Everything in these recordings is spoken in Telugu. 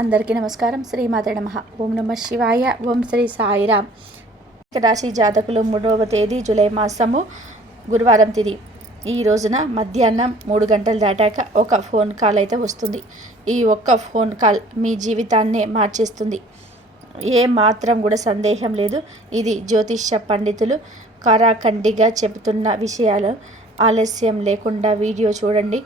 అందరికీ నమస్కారం. శ్రీమాత నమ. ఓం నమ శివాయ. ఓం శ్రీ సాయిరామ్. రాశి జాతకులు మూడవ తేదీ జూలై మాసము గురువారం తిది. ఈ రోజున మధ్యాహ్నం మూడు గంటలు దాటాక ఒక ఫోన్ కాల్ అయితే వస్తుంది. ఈ ఒక్క ఫోన్ కాల్ మీ జీవితాన్నే మార్చేస్తుంది. ఏ మాత్రం కూడా సందేహం లేదు. ఇది జ్యోతిష్య పండితులు కరాఖండిగా చెబుతున్న విషయాలు. ఆలస్యం లేకుండా వీడియో చూడండి.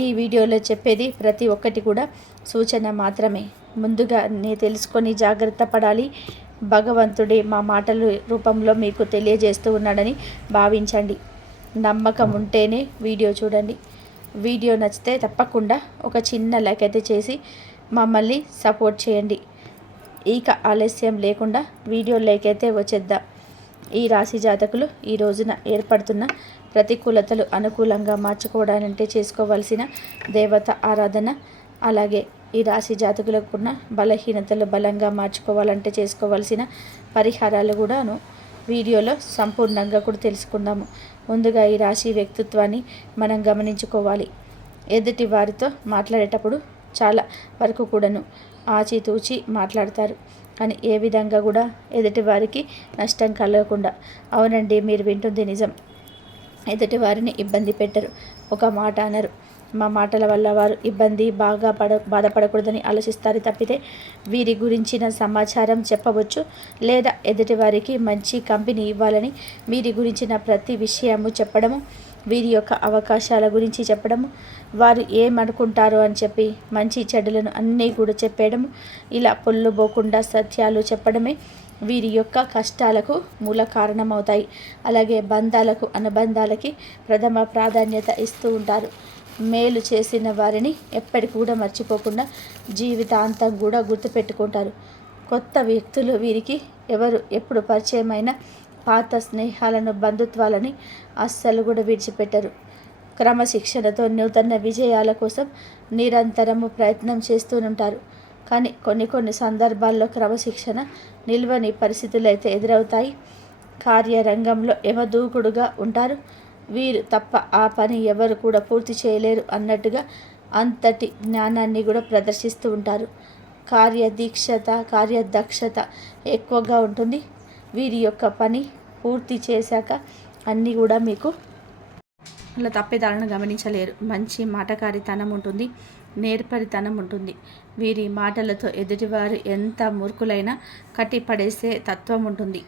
ఈ వీడియోలో చెప్పేది ప్రతి ఒక్కటి కూడా సూచన మాత్రమే. ముందుగా నే తెలుసుకొని జాగ్రత్త పడాలి. భగవంతుడే మా మాటల రూపంలో మీకు తెలియజేస్తూ ఉన్నాడని భావించండి. నమ్మకం ఉంటేనే వీడియో చూడండి. వీడియో నచ్చితే తప్పకుండా ఒక చిన్న లైక్ అయితే చేసి మమ్మల్ని సపోర్ట్ చేయండి. ఇక ఆలస్యం లేకుండా వీడియో లైక్ అయితే వచ్చేద్దాం. ఈ రాశి జాతకులు ఈ రోజున ఏర్పడుతున్న ప్రతికూలతలు అనుకూలంగా మార్చుకోవడానంటే చేసుకోవాల్సిన దేవత ఆరాధన అలాగే ఈ రాశి జాతకులకున్న బలహీనతలు బలంగా మార్చుకోవాలంటే చేసుకోవాల్సిన పరిహారాలు కూడాను వీడియోలో సంపూర్ణంగా కూడా తెలుసుకుందాము. ముందుగా ఈ రాశి వ్యక్తిత్వాన్ని మనం గమనించుకోవాలి. ఎదుటి వారితో మాట్లాడేటప్పుడు చాలా వరకు కూడాను ఆచితూచి మాట్లాడతారు. కానీ ఏ విధంగా కూడా ఎదుటి వారికి నష్టం కలగకుండా అవునండి మీరు వింటుంది నిజం. ఎదుటి వారిని ఇబ్బంది పెట్టరు. ఒక మాట అనరు. మా మాటల వల్ల వారు ఇబ్బంది బాగా పడ బాధపడకూడదని ఆలోచిస్తారు తప్పితే వీరి గురించిన సమాచారం చెప్పవచ్చు లేదా ఎదుటి వారికి మంచి కంపెనీ ఇవ్వాలని వీరి గురించిన ప్రతి విషయము చెప్పడము వీరి యొక్క అవకాశాల గురించి చెప్పడము వారు ఏమనుకుంటారు అని చెప్పి మంచి చెడులను అన్నీ కూడా చెప్పేయడము ఇలా పొల్లుబోకుండా సత్యాలు చెప్పడమే వీరి యొక్క కష్టాలకు మూల కారణమవుతాయి. అలాగే బంధాలకు అనుబంధాలకి ప్రథమ ప్రాధాన్యత ఇస్తూ ఉంటారు. మేలు చేసిన వారిని ఎప్పటికి కూడా మర్చిపోకుండా జీవితాంతం కూడా గుర్తుపెట్టుకుంటారు. కొత్త వ్యక్తులు వీరికి ఎవరు ఎప్పుడు పరిచయమైన పాత స్నేహాలను బంధుత్వాలని అస్సలు కూడా విడిచిపెట్టరు. క్రమశిక్షణతో నూతన విజయాల కోసం నిరంతరము ప్రయత్నం చేస్తూనుంటారు. కానీ కొన్ని కొన్ని సందర్భాల్లో క్రమశిక్షణ నిల్వని పరిస్థితులు అయితే ఎదురవుతాయి. కార్యరంగంలో యమదూకుడుగా ఉంటారు. వీరు తప్ప ఆ పని ఎవరు కూడా పూర్తి చేయలేరు అన్నట్టుగా అంతటి జ్ఞానాన్ని కూడా ప్రదర్శిస్తూ ఉంటారు. కార్యదీక్షత కార్యదక్షత ఎక్కువగా ఉంటుంది. వీరి యొక్క పని పూర్తి చేశాక అన్నీ కూడా మీకు అలా తప్పిదాలను గమనించలేరు. మంచి మాటకారితనం ఉంటుంది నేర్పరితనం ఉంటుంది. వీరి మాటలతో ఎదుటివారు ఎంత మురుకులైనా కట్టిపడేసే తత్వం ఉంటుంది.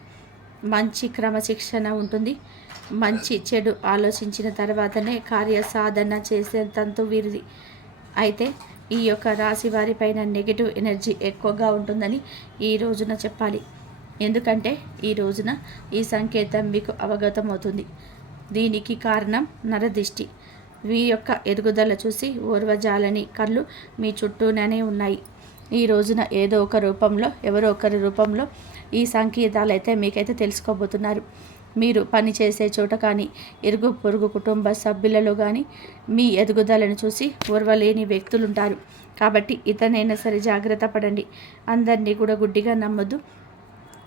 మంచి క్రమశిక్షణ ఉంటుంది. మంచి చెడు ఆలోచించిన తర్వాతనే కార్య సాధన చేసే తంతు వీరిది. అయితే ఈ యొక్క రాశి వారిపైన నెగిటివ్ ఎనర్జీ ఎక్కువగా ఉంటుందని ఈ రోజున చెప్పాలి. ఎందుకంటే ఈ రోజున ఈ సంకేతం మీకు అవగతమవుతుంది. దీనికి కారణం నరదిష్టి. మీ యొక్క ఎదుగుదల చూసి ఓర్వజాలని కళ్ళు మీ చుట్టూనే ఉన్నాయి. ఈ రోజున ఏదో ఒక రూపంలో ఎవరో ఒకరి రూపంలో ఈ సంకేతాలు అయితే మీకైతే తెలుసుకోబోతున్నారు. మీరు పనిచేసే చోట కానీ ఇరుగు పొరుగు కుటుంబ సభ్యులలో కానీ మీ ఎదుగుదలను చూసి ఓర్వలేని వ్యక్తులు ఉంటారు కాబట్టి ఇతనైనా సరే జాగ్రత్త పడండి. అందరినీ కూడా గుడ్డిగా నమ్మొద్దు.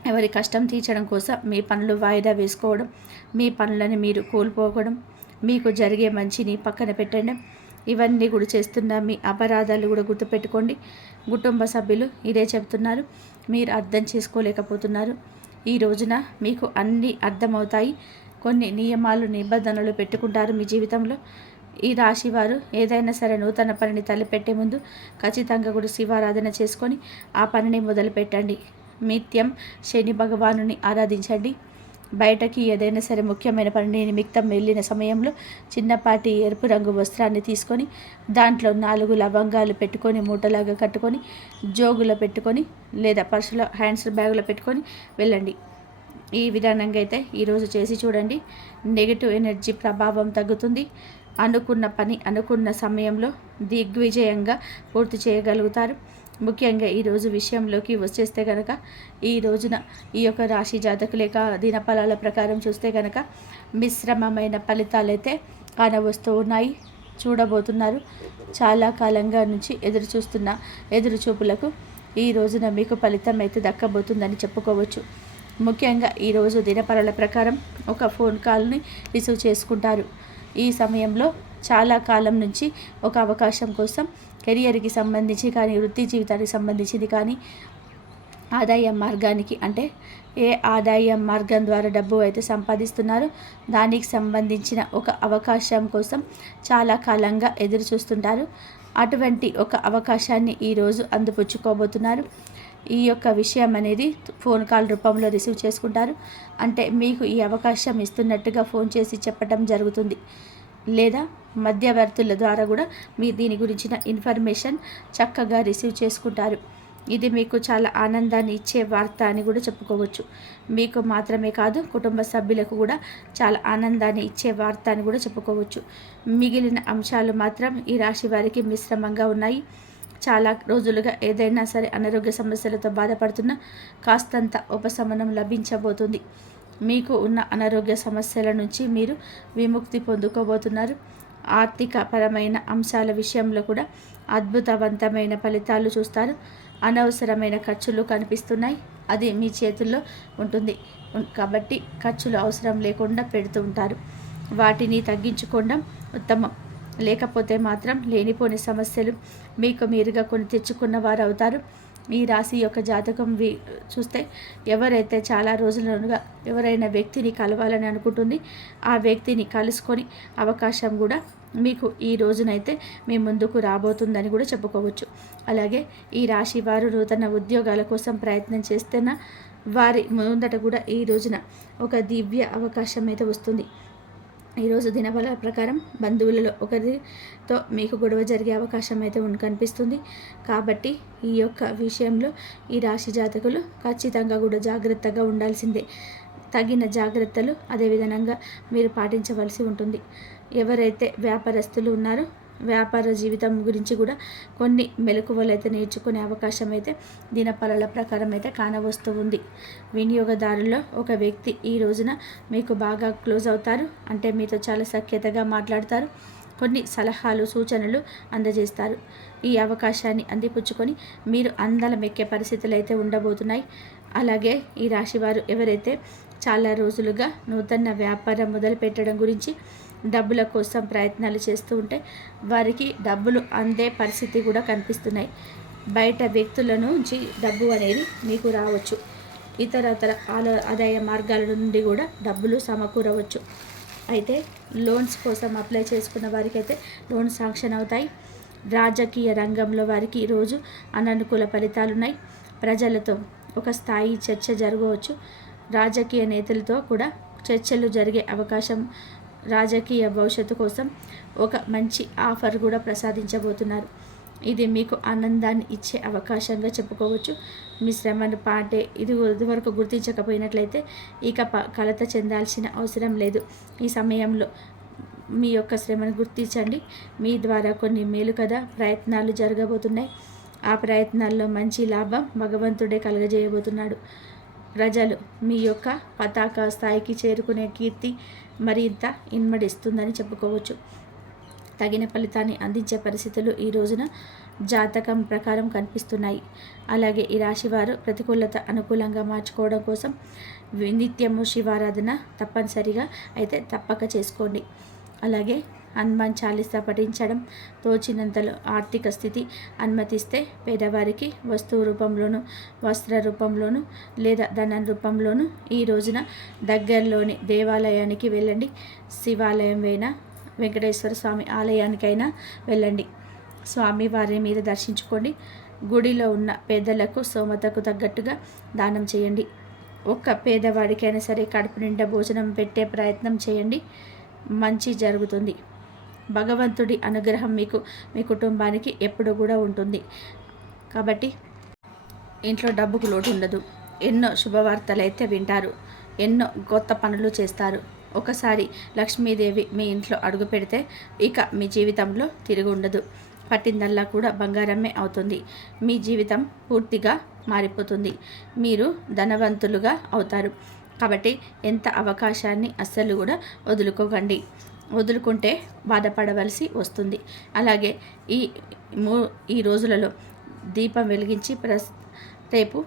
ఎవరి కష్టం తీర్చడం కోసం మీ పనులు వాయిదా వేసుకోవడం మీ పనులని మీరు కోల్పోవడం మీకు జరిగే మంచిని పక్కన పెట్టండి ఇవన్నీ కూడా చేస్తున్న మీ అపరాధాలు కూడా గుర్తుపెట్టుకోండి. కుటుంబ సభ్యులు ఇదే చెప్తున్నారు మీరు అర్థం చేసుకోలేకపోతున్నారు. ఈ రోజున మీకు అన్నీ అర్థమవుతాయి. కొన్ని నియమాలు నిబంధనలు పెట్టుకుంటారు మీ జీవితంలో. ఈ రాశి వారు ఏదైనా సరే నూతన పనిని తలపెట్టే ముందు ఖచ్చితంగా కూడా శివారాధన చేసుకొని ఆ పనిని మొదలుపెట్టండి. నిత్యం శని భగవానుని ఆరాధించండి. బయటకి ఏదైనా సరే ముఖ్యమైన పని నిమిత్తం వెళ్ళిన సమయంలో చిన్నపాటి ఎరుపు రంగు వస్త్రాన్ని తీసుకొని దాంట్లో నాలుగు లవంగాలు పెట్టుకొని మూటలాగా కట్టుకొని జోగులో పెట్టుకొని లేదా పర్సులో హ్యాండ్స్ బ్యాగులో పెట్టుకొని వెళ్ళండి. ఈ విధానంగా అయితే ఈరోజు చేసి చూడండి. నెగిటివ్ ఎనర్జీ ప్రభావం తగ్గుతుంది. అనుకున్న పని అనుకున్న సమయంలో దిగ్విజయంగా పూర్తి చేయగలుగుతారు. ముఖ్యంగా ఈరోజు విషయంలోకి వచ్చేస్తే కనుక ఈ రోజున ఈ యొక్క రాశి జాతకులేక దినఫలాల ప్రకారం చూస్తే కనుక మిశ్రమమైన ఫలితాలైతే కానవస్తూ ఉన్నాయి. చూడబోతున్నారు. చాలా కాలంగా నుంచి ఎదురు చూస్తున్న ఎదురు చూపులకు ఈ రోజున మీకు ఫలితం అయితే దక్కబోతుందని చెప్పుకోవచ్చు. ముఖ్యంగా ఈరోజు దినపరాల ప్రకారం ఒక ఫోన్ కాల్ని రిసీవ్ చేసుకుంటారు. ఈ సమయంలో చాలా కాలం నుంచి ఒక అవకాశం కోసం కెరియర్కి సంబంధించి కానీ వృత్తి జీవితానికి సంబంధించింది కానీ ఆదాయ మార్గానికి అంటే ఏ ఆదాయ మార్గం ద్వారా డబ్బు అయితే సంపాదిస్తున్నారో దానికి సంబంధించిన ఒక అవకాశం కోసం చాలా కాలంగా ఎదురు చూస్తుంటారు. అటువంటి ఒక అవకాశాన్ని ఈరోజు అందిపుచ్చుకోబోతున్నారు. ఈ యొక్క విషయం అనేది ఫోన్ కాల్ రూపంలో రిసీవ్ చేసుకుంటారు. అంటే మీకు ఈ అవకాశం ఇస్తున్నట్టుగా ఫోన్ చేసి చెప్పడం జరుగుతుంది. లేదా మధ్యవర్తుల ద్వారా కూడా మీ దీని గురించిన ఇన్ఫర్మేషన్ చక్కగా రిసీవ్ చేసుకుంటారు. ఇది మీకు చాలా ఆనందాన్ని ఇచ్చే వార్త అని కూడా చెప్పుకోవచ్చు. మీకు మాత్రమే కాదు కుటుంబ సభ్యులకు కూడా చాలా ఆనందాన్ని ఇచ్చే వార్త అని కూడా చెప్పుకోవచ్చు. మిగిలిన అంశాలు మాత్రం ఈ రాశి వారికి మిశ్రమంగా ఉన్నాయి. చాలా రోజులుగా ఏదైనా సరే అనారోగ్య సమస్యలతో బాధపడుతున్న కాస్తంత ఉపశమనం లభించబోతుంది. మీకు ఉన్న అనారోగ్య సమస్యల నుంచి మీరు విముక్తి పొందుకోబోతున్నారు. ఆర్థిక పరమైన అంశాల విషయంలో కూడా అద్భుతవంతమైన ఫలితాలు చూస్తారు. అనవసరమైన ఖర్చులు కనిపిస్తున్నాయి. అది మీ చేతుల్లో ఉంటుంది. కాబట్టి ఖర్చులు అవసరం లేకుండా పెడుతూ ఉంటారు. వాటిని తగ్గించుకోవడం ఉత్తమం. లేకపోతే మాత్రం లేనిపోని సమస్యలు మీకు మీరుగా కొని తెచ్చుకున్న వారు అవుతారు ఈ రాశి యొక్క జాతకం వి చూస్తే ఎవరైతే చాలా రోజులనుగా ఎవరైనా వ్యక్తిని కలవాలని అనుకుంటుంది ఆ వ్యక్తిని కలుసుకొని అవకాశం కూడా మీకు ఈ రోజునైతే మీ ముందుకు రాబోతుందని కూడా చెప్పుకోవచ్చు. అలాగే ఈ రాశి వారు నూతన ఉద్యోగాల కోసం ప్రయత్నం చేస్తున్న వారి ముందట కూడా ఈ రోజున ఒక దివ్య అవకాశం అయితే వస్తుంది. ఈరోజు దినఫల ప్రకారం బంధువులలో ఒకరితో మీకు గొడవ జరిగే అవకాశం అయితే కనిపిస్తుంది. కాబట్టి ఈ యొక్క విషయంలో ఈ రాశి జాతకులు ఖచ్చితంగా కూడా జాగ్రత్తగా ఉండాల్సిందే. తగిన జాగ్రత్తలు అదేవిధంగా మీరు పాటించవలసి ఉంటుంది. ఎవరైతే వ్యాపారస్తులు ఉన్నారో వ్యాపార జీవితం గురించి కూడా కొన్ని మెలకువలు అయితే నేర్చుకునే అవకాశం అయితే దినపలల ప్రకారం అయితే కానవస్తూ ఉంది. వినియోగదారుల్లో ఒక వ్యక్తి ఈ రోజున మీకు బాగా క్లోజ్ అవుతారు. అంటే మీతో చాలా సఖ్యతగా మాట్లాడతారు. కొన్ని సలహాలు సూచనలు అందజేస్తారు. ఈ అవకాశాన్ని అందిపుచ్చుకొని మీరు అందలం ఎక్కే పరిస్థితులు అయితే ఉండబోతున్నాయి. అలాగే ఈ రాశివారు ఎవరైతే చాలా రోజులుగా నూతన వ్యాపారం మొదలు పెట్టడం గురించి డబ్బుల కోసం ప్రయత్నాలు చేస్తూ ఉంటే వారికి డబ్బులు అందే పరిస్థితి కూడా కనిపిస్తున్నాయి. బయట వ్యక్తుల నుంచి డబ్బు అనేది మీకు రావచ్చు. ఇతరతర ఆదాయ మార్గాల నుండి కూడా డబ్బులు సమకూరవచ్చు. అయితే లోన్స్ కోసం అప్లై చేసుకున్న వారికి అయితే లోన్ శాంక్షన్ అవుతాయి. రాజకీయ రంగంలో వారికి ఈరోజు అననుకూల ఫలితాలు ఉన్నాయి ప్రజలతో ఒక స్థాయి చర్చ జరగవచ్చు. రాజకీయ నేతలతో కూడా చర్చలు జరిగే అవకాశం రాజకీయ భవిష్యత్తు కోసం ఒక మంచి ఆఫర్ కూడా ప్రసాదించబోతున్నారు. ఇది మీకు ఆనందాన్ని ఇచ్చే అవకాశంగా చెప్పుకోవచ్చు. మీ శ్రమను పాటే ఇది ఇదివరకు గుర్తించకపోయినట్లయితే ఇక ప కలత చెందాల్సిన అవసరం లేదు. ఈ సమయంలో మీ యొక్క శ్రమను గుర్తించండి. మీ ద్వారా కొన్ని మేలు కదా ప్రయత్నాలు జరగబోతున్నాయి. ఆ ప్రయత్నాల్లో మంచి లాభం భగవంతుడే కలగజేయబోతున్నాడు. ప్రజలు మీ యొక్క పతాక స్థాయికి చేరుకునే కీర్తి మరింత ఇన్మడిస్తుందని చెప్పుకోవచ్చు. తగిన ఫలితాన్ని అందించే పరిస్థితులు ఈ రోజున జాతకం ప్రకారం కనిపిస్తున్నాయి. అలాగే ఈ రాశివారు ప్రతికూలత అనుకూలంగా మార్చుకోవడం కోసం నిత్యము శివారాధన తప్పనిసరిగా అయితే తప్పక చేసుకోండి. అలాగే హనుమాన్ చాలీసా పఠించడం తోచినంతలో ఆర్థిక స్థితి అనుమతిస్తే పేదవారికి వస్తువు రూపంలోను వస్త్ర రూపంలోను లేదా ధన రూపంలోను ఈ రోజున దగ్గరలోని దేవాలయానికి వెళ్ళండి. శివాలయం అయినా వెంకటేశ్వర స్వామి ఆలయానికైనా వెళ్ళండి. స్వామి వారి మీద దర్శించుకోండి. గుడిలో ఉన్న పేదలకు సోమతకు తగ్గట్టుగా దానం చేయండి. ఒక్క పేదవాడికైనా సరే కడుపు నిండా భోజనం పెట్టే ప్రయత్నం చేయండి. మంచి జరుగుతుంది. భగవంతుడి అనుగ్రహం మీకు మీ కుటుంబానికి ఎప్పుడు కూడా ఉంటుంది. కాబట్టి ఇంట్లో డబ్బుకు లోటు ఉండదు. ఎన్నో శుభవార్తలు అయితే వింటారు. ఎన్నో కొత్త పనులు చేస్తారు. ఒకసారి లక్ష్మీదేవి మీ ఇంట్లో అడుగు పెడితే ఇక మీ జీవితంలో తిరిగి ఉండదు. పట్టిందల్లా కూడా బంగారమే అవుతుంది. మీ జీవితం పూర్తిగా మారిపోతుంది. మీరు ధనవంతులుగా అవుతారు. కాబట్టి ఎంత అవకాశాన్ని అస్సలు కూడా వదులుకోకండి. వదులుకుంటే బాధపడవలసి వస్తుంది. అలాగే ఈ మూ ఈ రోజులలో దీపం వెలిగించి ప్రస్ రేపు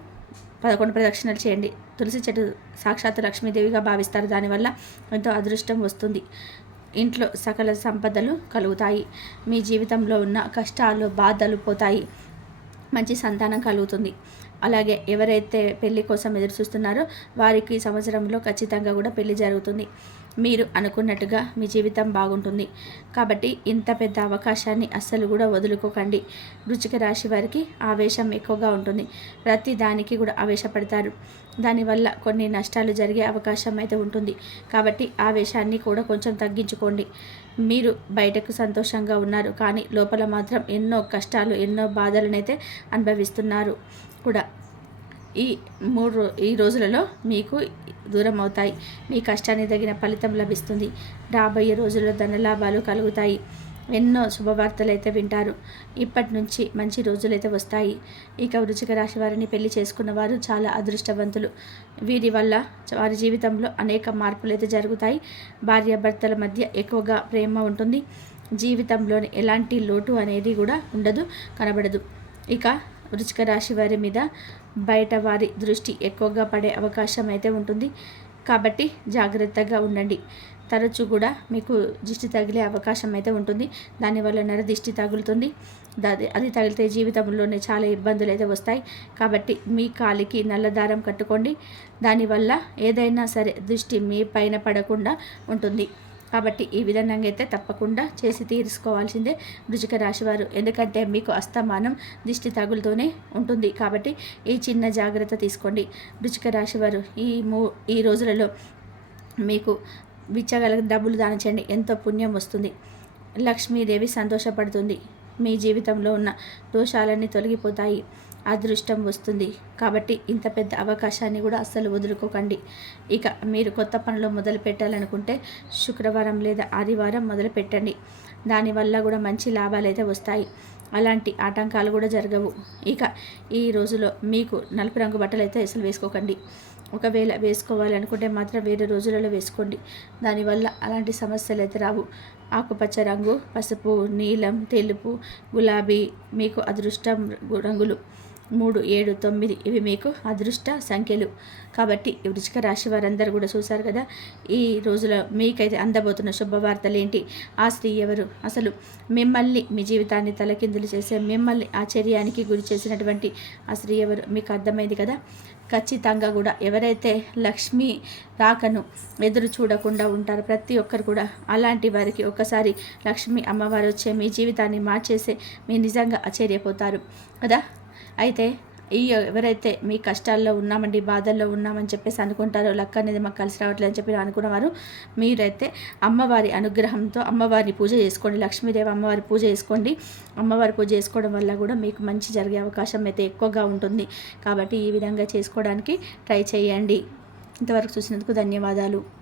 పదకొండు ప్రదక్షిణలు చేయండి. తులసి చెట్టు సాక్షాత్ లక్ష్మీదేవిగా భావిస్తారు. దానివల్ల ఎంతో అదృష్టం వస్తుంది. ఇంట్లో సకల సంపదలు కలుగుతాయి. మీ జీవితంలో ఉన్న కష్టాలు బాధలు పోతాయి. మంచి సంతానం కలుగుతుంది. అలాగే ఎవరైతే పెళ్ళి కోసం ఎదురు చూస్తున్నారో వారికి సంవత్సరంలో ఖచ్చితంగా కూడా పెళ్ళి జరుగుతుంది. మీరు అనుకున్నట్టుగా మీ జీవితం బాగుంటుంది. కాబట్టి ఇంత పెద్ద అవకాశాన్ని అస్సలు కూడా వదులుకోకండి. రుచిక రాశి వారికి ఆవేశం ఎక్కువగా ఉంటుంది. ప్రతి దానికి కూడా ఆవేశపడతారు. దానివల్ల కొన్ని నష్టాలు జరిగే అవకాశం అయితే ఉంటుంది. కాబట్టి ఆవేశాన్ని కూడా కొంచెం తగ్గించుకోండి. మీరు బయటకు సంతోషంగా ఉన్నారు. కానీ లోపల మాత్రం ఎన్నో కష్టాలు ఎన్నో బాధలనైతే అనుభవిస్తున్నారు కూడా. ఈ మూడు ఈ రోజులలో మీకు దూరం అవుతాయి మీ కష్టానికి తగిన ఫలితం లభిస్తుంది. రాబోయే రోజుల్లో ధనలాభాలు కలుగుతాయి. ఎన్నో శుభవార్తలు అయితే వింటారు. ఇప్పటి నుంచి మంచి రోజులు అయితే వస్తాయి. ఇక వృచిక రాశి వారిని పెళ్ళి చేసుకున్న వారు చాలా అదృష్టవంతులు. వీరి వల్ల వారి జీవితంలో అనేక మార్పులు అయితే జరుగుతాయి. భార్యాభర్తల మధ్య ఎక్కువగా ప్రేమ ఉంటుంది. జీవితంలోని ఎలాంటి లోటు అనేది కూడా ఉండదు కనబడదు. ఇక వృచిక రాశి వారి మీద బయట వారి దృష్టి ఎక్కువగా పడే అవకాశం అయితే ఉంటుంది. కాబట్టి జాగ్రత్తగా ఉండండి. తరచూ కూడా మీకు దిష్టి తగిలే అవకాశం అయితే ఉంటుంది. దానివల్ల నర దిష్టి తగులుతుంది. అది అది తగిలితే జీవితంలోనే చాలా ఇబ్బందులు అయితే వస్తాయి. కాబట్టి మీ కాలికి నల్ల దారం కట్టుకోండి. దానివల్ల ఏదైనా సరే దృష్టి మీ పైన పడకుండా ఉంటుంది. కాబట్టి ఈ విధంగా అయితే తప్పకుండా చేసి తీర్చుకోవాల్సిందే వృచిక రాశివారు. ఎందుకంటే మీకు అస్తమానం దిష్టి తగులుతూనే ఉంటుంది. కాబట్టి ఈ చిన్న జాగ్రత్త తీసుకోండి. వృచిక రాశివారు ఈ మూ ఈ రోజులలో మీకు విచ్చగల డబ్బులు దానించండి ఎంతో పుణ్యం వస్తుంది. లక్ష్మీదేవి సంతోషపడుతుంది. మీ జీవితంలో ఉన్న దోషాలన్నీ తొలగిపోతాయి. అదృష్టం వస్తుంది. కాబట్టి ఇంత పెద్ద అవకాశాన్ని కూడా అస్సలు వదులుకోకండి. ఇక మీరు కొత్త పనులు మొదలు పెట్టాలనుకుంటే శుక్రవారం లేదా ఆదివారం మొదలు పెట్టండి. దానివల్ల కూడా మంచి లాభాలు అయితే వస్తాయి. అలాంటి ఆటంకాలు కూడా జరగవు. ఇక ఈ రోజులో మీకు నలుపు రంగు బట్టలు అయితే అసలు వేసుకోకండి. ఒకవేళ వేసుకోవాలనుకుంటే మాత్రం వేరే రోజులలో వేసుకోండి. దానివల్ల అలాంటి సమస్యలు అయితే రావు. ఆకుపచ్చ రంగు పసుపు నీలం తెలుపు గులాబీ మీకు అదృష్టం రంగులు. మూడు ఏడు తొమ్మిది ఇవి మీకు అదృష్ట సంఖ్యలు. కాబట్టి వృచిక రాశి వారందరూ కూడా చూశారు కదా ఈ రోజులో మీకైతే అందబోతున్న శుభవార్తలు ఏంటి? ఆ స్త్రీ ఎవరు? అసలు మిమ్మల్ని మీ జీవితాన్ని తలకిందులు చేసే మిమ్మల్ని ఆశ్చర్యానికి గురి చేసినటువంటి ఆ స్త్రీ ఎవరు? మీకు అర్థమైంది కదా? ఖచ్చితంగా కూడా ఎవరైతే లక్ష్మి రాకను ఎదురు చూడకుండా ఉంటారో ప్రతి ఒక్కరు కూడా అలాంటి వారికి ఒక్కసారి లక్ష్మి అమ్మవారు వచ్చే మీ జీవితాన్ని మార్చేసే మీ నిజంగా ఆశ్చర్యపోతారు కదా? అయితే ఈ ఎవరైతే మీ కష్టాల్లో ఉన్నామండి బాధల్లో ఉన్నామని చెప్పేసి అనుకుంటారో లక్క అనేది మాకు కలిసి రావట్లేదు అని చెప్పి అనుకున్నవారు మీరైతే అమ్మవారి అనుగ్రహంతో అమ్మవారిని పూజ చేసుకోండి. లక్ష్మీదేవి అమ్మవారి పూజ చేసుకోండి. అమ్మవారి పూజ చేసుకోవడం వల్ల కూడా మీకు మంచి జరిగే అవకాశం అయితే ఎక్కువగా ఉంటుంది. కాబట్టి ఈ విధంగా చేసుకోవడానికి ట్రై చేయండి. ఇంతవరకు చూసినందుకు ధన్యవాదాలు.